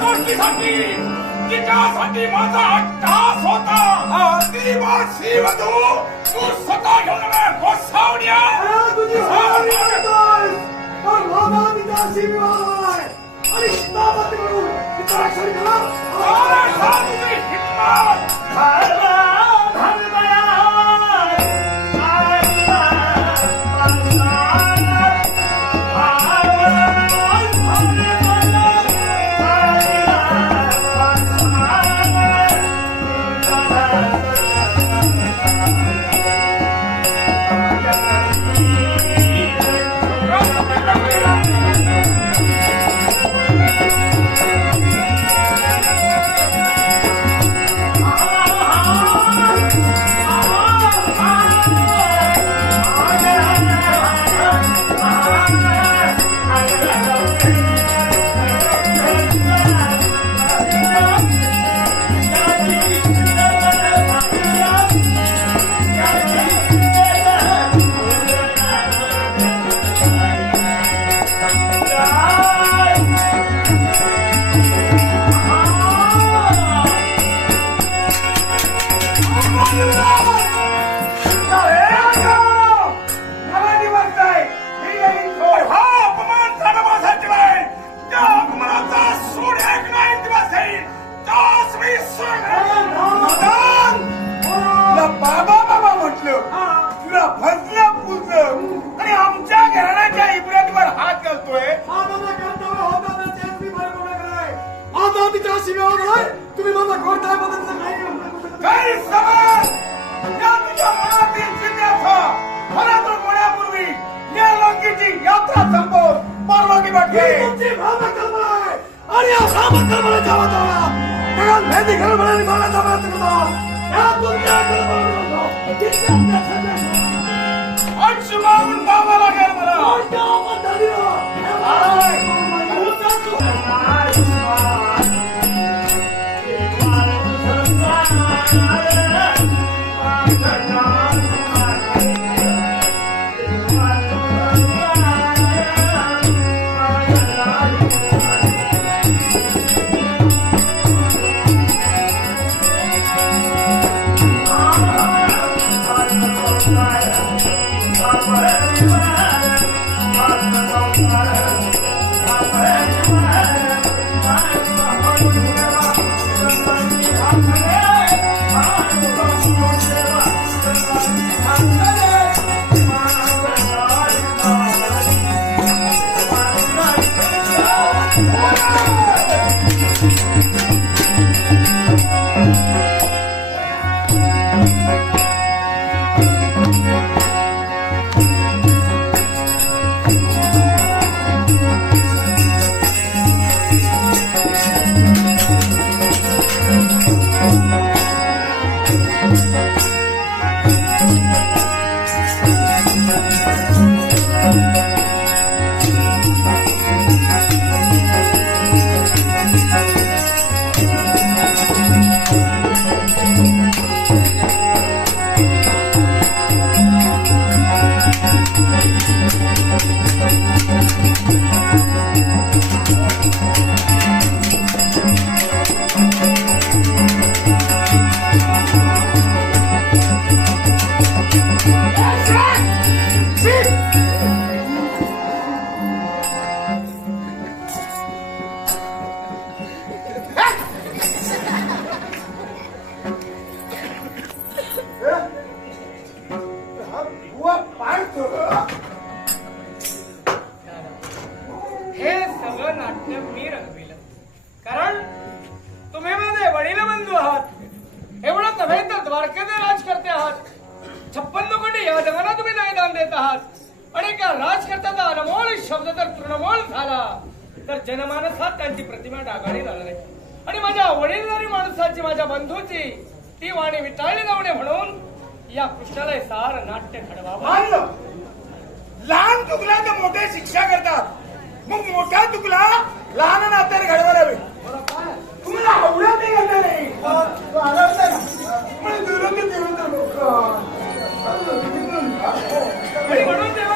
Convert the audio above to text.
गोष्टीसाठी तिच्यासाठी माझा अट्टास होता ती माझी वधू तू स्वतः घेऊन गोसावण्या तुझी माझा तिच्याशी विवाह आणि शितावती म्हणून तिचा रक्षण करा तुझी हिम्मत तुम्ही माझा कोणताही बदल काही समाज या तुझ्या मनातील चिंतेचा घरातून होण्यापूर्वी या लोकीची यात्रा संपवून परवानगी मागते तुमची भावना कल्पना आहे आणि या भावना कल्पनेच्या वातावरणात जगात भेदी कल्पनेने मला जमात करतो या तुमच्या कल्पनेला अंशुमावून गावा लागेल मला हे सगळं नाट्य मी रंगविलं कारण तुम्ही माझे वडील बंधू आहात एवढंच नव्हे तर द्वारकेचे राजकर्ते आहात 56 कोटी या जगाला तुम्ही दान देत आहात आणि त्या राजकर्त्याचा अनमोल शब्द जर तृणमोल झाला तर जनमानसात त्यांची प्रतिमा डागाळी जाणार आहे आणि माझ्या वडीलधारी माणसाची माझ्या बंधूची ती वाणी विटाळली जाऊ नये म्हणून या कृष्णाला सार नाट्य घडवावं लहान चुकला तर मोठे शिक्षा करतात मग मोठा चुकला लहान नात्याने घडवावे तुम्हाला आवडत नाही घडणार नाही म्हणून